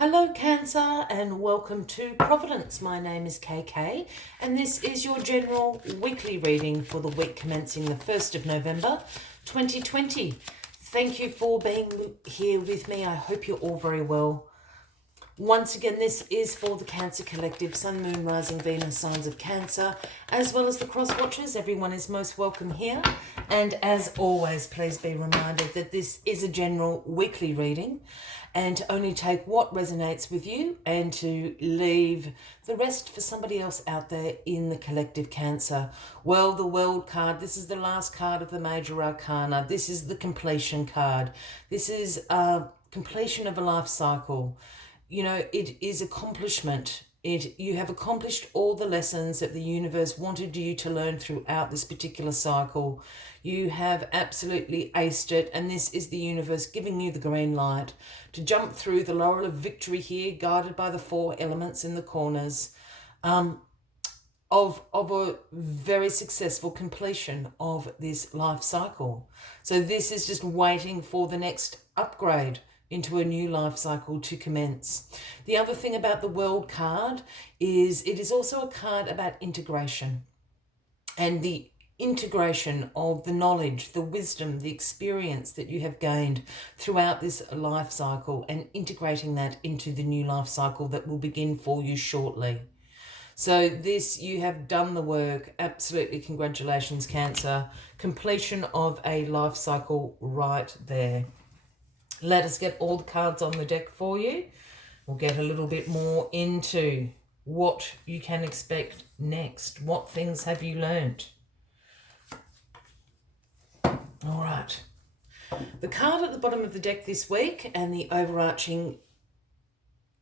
Hello Cancer and welcome to Providence. My name is KK and this is your general weekly reading for the week commencing the 1st of November 2020. Thank you for being here with me. I hope you're all very well. Once again, this is for the Cancer Collective, Sun, Moon, Rising, Venus, signs of Cancer, as well as the cross watchers. Everyone is most welcome here. And as always, please be reminded that this is a general weekly reading and to only take what resonates with you and to leave the rest for somebody else out there in the collective Cancer. Well, the World card, this is the last card of the Major Arcana. This is the completion card. This is completion of a life cycle. You know, it is accomplishment. You have accomplished all the lessons that the universe wanted you to learn throughout this particular cycle. You have absolutely aced it, and this is the universe giving you the green light to jump through the laurel of victory here, guided by the 4 elements in the corners, of a very successful completion of this life cycle. So this is just waiting for the next upgrade into a new life cycle to commence. The other thing about the World card is it is also a card about integration and the integration of the knowledge, the wisdom, the experience that you have gained throughout this life cycle and integrating that into the new life cycle that will begin for you shortly. So this, you have done the work. Absolutely, congratulations, Cancer. Completion of a life cycle right there. Let us get all the cards on the deck for you. We'll get a little bit more into what you can expect next. What things have you learned? All right. The card at the bottom of the deck this week and the overarching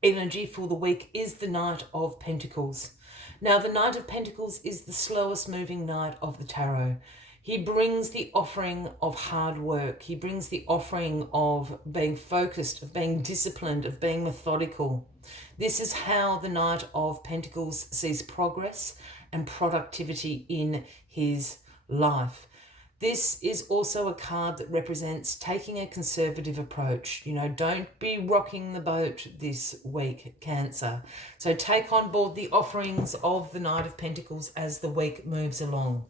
energy for the week is the Knight of Pentacles. Now, the Knight of Pentacles is the slowest moving knight of the tarot. He brings the offering of hard work. He brings the offering of being focused, of being disciplined, of being methodical. This is how the Knight of Pentacles sees progress and productivity in his life. This is also a card that represents taking a conservative approach. You know, don't be rocking the boat this week, Cancer. So take on board the offerings of the Knight of Pentacles as the week moves along.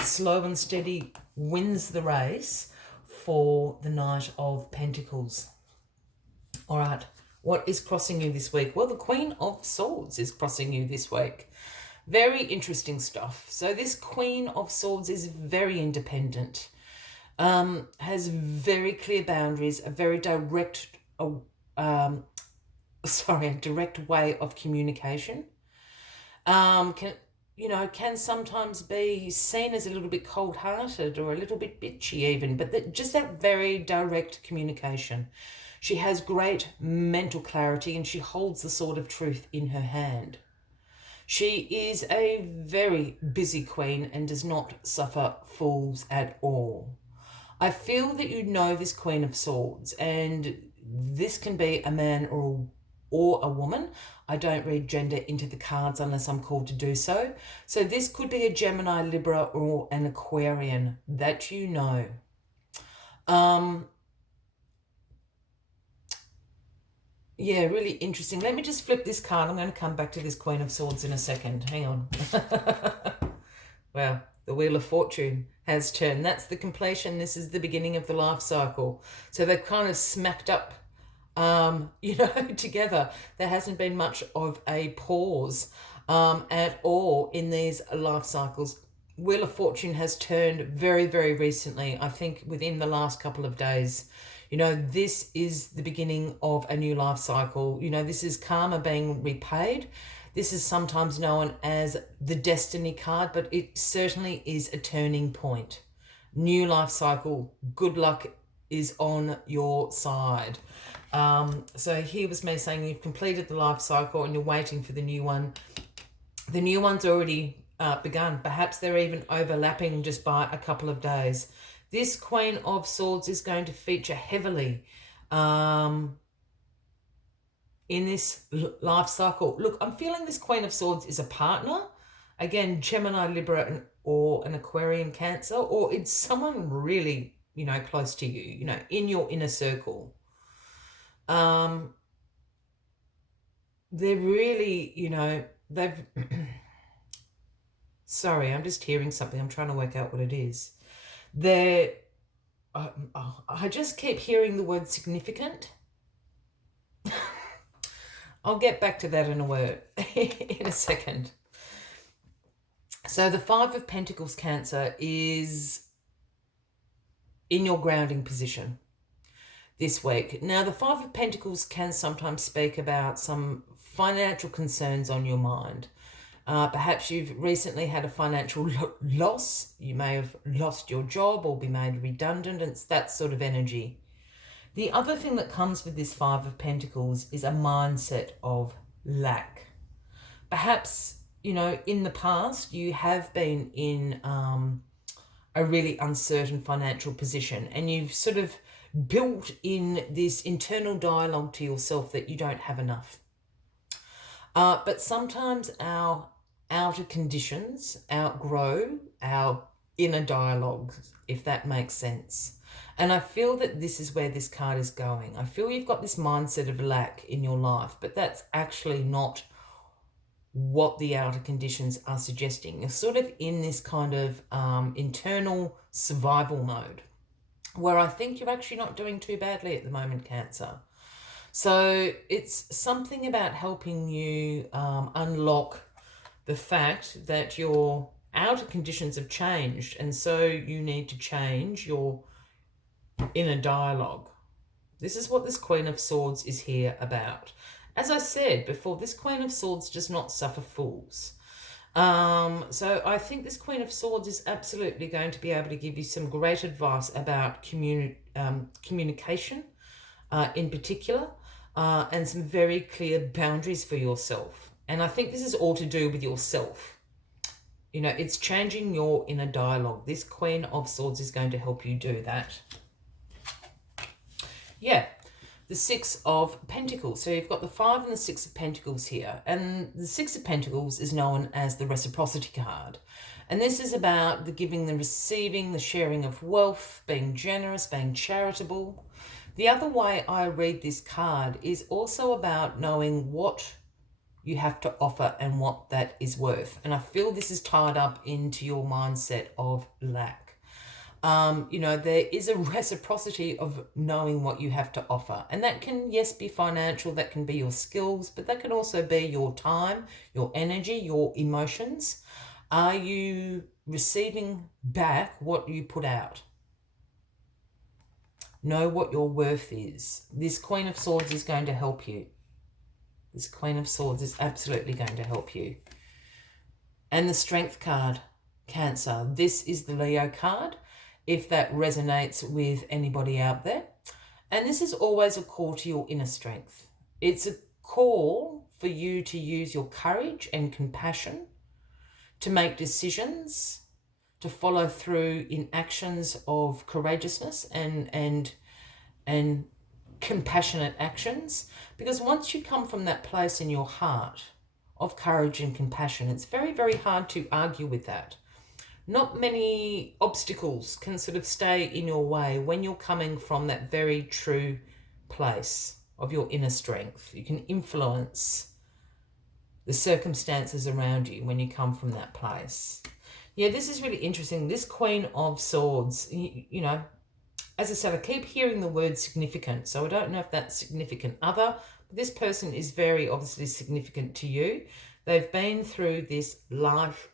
Slow and steady wins the race for the Knight of Pentacles. All right, what is crossing you this week? Well, the Queen of Swords is crossing you this week. Very interesting stuff. So this Queen of Swords is very independent, has very clear boundaries, a very direct, a direct way of communication. Can sometimes be seen as a little bit cold-hearted or a little bit bitchy even, but just that very direct communication. She has great mental clarity and she holds the sword of truth in her hand. She is a very busy queen and does not suffer fools at all. I feel that you know this Queen of Swords, and this can be a man or a woman. I don't read gender into the cards unless I'm called to do so. So this could be a Gemini, Libra, or an Aquarian that you know. Yeah, really interesting. Let me just flip this card. I'm going to come back to this Queen of Swords in a second. Hang on. Well, the Wheel of Fortune has turned. That's the completion. This is the beginning of the life cycle. So they've kind of smacked up, together. There hasn't been much of a pause at all in these life cycles. Wheel of Fortune has turned very, very recently. I think within the last couple of days. You know, this is the beginning of a new life cycle. You know, this is karma being repaid. This is sometimes known as the destiny card, but it certainly is a turning point. New life cycle. Good luck is on your side. So here was me saying you've completed the life cycle and you're waiting for the new one. The new one's already begun. Perhaps they're even overlapping just by a couple of days. This Queen of Swords is going to feature heavily in this life cycle. Look, I'm feeling this Queen of Swords is a partner. Again, Gemini, Libra, or an Aquarian, Cancer, or it's someone really, close to you, in your inner circle. they're really, they've... Sorry, I'm just hearing something. I'm trying to work out what it is. They're... I just keep hearing the word significant. I'll get back to that in a second. So the Five of Pentacles, Cancer, is in your grounding position this week. Now, the Five of Pentacles can sometimes speak about some financial concerns on your mind. Perhaps you've recently had a financial loss. You may have lost your job or be made redundant. It's that sort of energy. The other thing that comes with this Five of Pentacles is a mindset of lack. Perhaps, in the past, you have been in a really uncertain financial position, and you've sort of built in this internal dialogue to yourself that you don't have enough. But sometimes our outer conditions outgrow our inner dialogue, if that makes sense. And I feel that this is where this card is going. I feel you've got this mindset of lack in your life, but that's actually not what the outer conditions are suggesting. You're sort of in this kind of internal survival mode, where I think you're actually not doing too badly at the moment, Cancer. So it's something about helping you unlock the fact that your outer conditions have changed, and so you need to change your inner dialogue. This is what this Queen of Swords is here about. As I said before, this Queen of Swords does not suffer fools. So I think this Queen of Swords is absolutely going to be able to give you some great advice about communication in particular, and some very clear boundaries for yourself. And I think this is all to do with yourself. It's changing your inner dialogue. This Queen of Swords is going to help you do that. Yeah, the Six of Pentacles. So you've got the Five and the Six of Pentacles here. And the Six of Pentacles is known as the reciprocity card. And this is about the giving, the receiving, the sharing of wealth, being generous, being charitable. The other way I read this card is also about knowing what you have to offer and what that is worth. And I feel this is tied up into your mindset of lack. There is a reciprocity of knowing what you have to offer. And that can, yes, be financial, that can be your skills, but that can also be your time, your energy, your emotions. Are you receiving back what you put out? Know what your worth is. This Queen of Swords is going to help you. This Queen of Swords is absolutely going to help you. And the Strength card, Cancer. This is the Leo card, if that resonates with anybody out there. And this is always a call to your inner strength. It's a call for you to use your courage and compassion to make decisions, to follow through in actions of courageousness and compassionate actions. Because once you come from that place in your heart of courage and compassion, it's very, very hard to argue with that. Not many obstacles can sort of stay in your way when you're coming from that very true place of your inner strength. You can influence the circumstances around you when you come from that place. Yeah, this is really interesting. This Queen of Swords, as I said, I keep hearing the word significant, so I don't know if that's significant other. But this person is very obviously significant to you. They've been through this last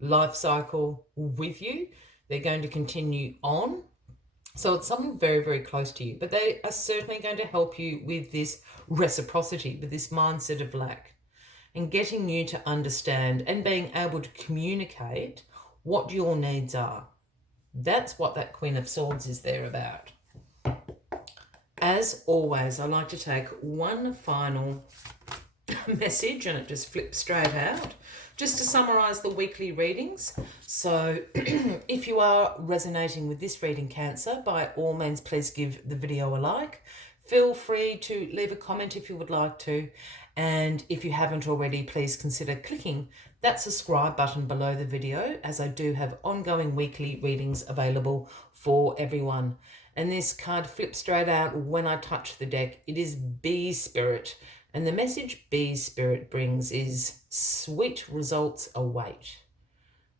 life cycle with you. They're going to continue on. So it's something very, very close to you. But they are certainly going to help you with this reciprocity, with this mindset of lack, and getting you to understand and being able to communicate what your needs are. That's what that Queen of Swords is there about. As always, I like to take one final message, and it just flips straight out, just to summarize the weekly readings. So if you are resonating with this reading, Cancer, by all means, please give the video a like. Feel free to leave a comment if you would like to. And if you haven't already, please consider clicking that subscribe button below the video, as I do have ongoing weekly readings available for everyone. And this card flips straight out when I touch the deck. It is Bee Spirit And the message B Spirit brings is sweet results await.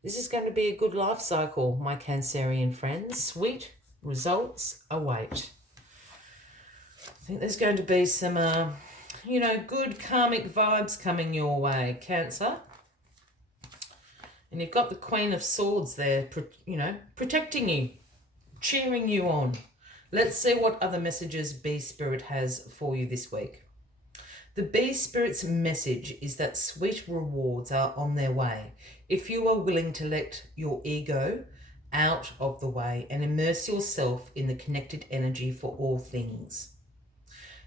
This is going to be a good life cycle, my Cancerian friends. Sweet results await. I think there's going to be some, good karmic vibes coming your way, Cancer. And you've got the Queen of Swords there, protecting you, cheering you on. Let's see what other messages B Spirit has for you this week. The B Spirit's message is that sweet rewards are on their way if you are willing to let your ego out of the way and immerse yourself in the connected energy for all things.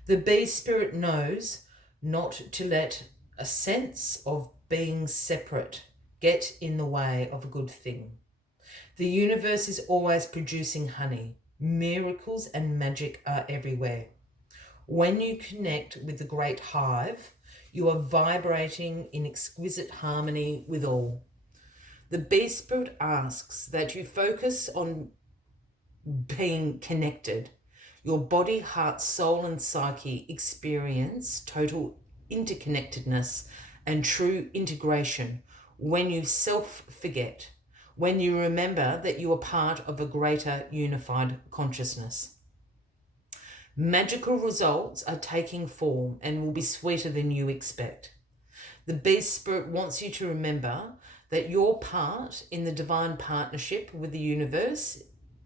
The B Spirit knows not to let a sense of being separate get in the way of a good thing. The universe is always producing honey. Miracles and magic are everywhere. When you connect with the great hive, you are vibrating in exquisite harmony with all. The Bee Spirit asks that you focus on being connected. Your body, heart, soul, and psyche experience total interconnectedness and true integration when you self-forget, when you remember that you are part of a greater unified consciousness. Magical results are taking form and will be sweeter than you expect. The Beast Spirit wants you to remember that your part in the divine partnership with the universe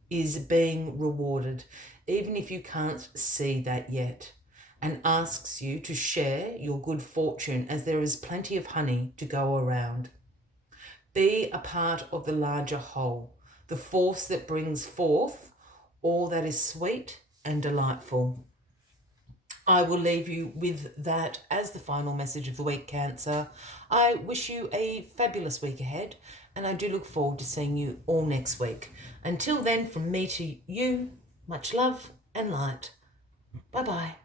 is being rewarded, even if you can't see that yet, and asks you to share your good fortune as there is plenty of honey to go around. Be a part of the larger whole, the force that brings forth all that is sweet and delightful. I will leave you with that as the final message of the week, Cancer. I wish you a fabulous week ahead, and I do look forward to seeing you all next week. Until then, from me to you, much love and light. Bye-bye.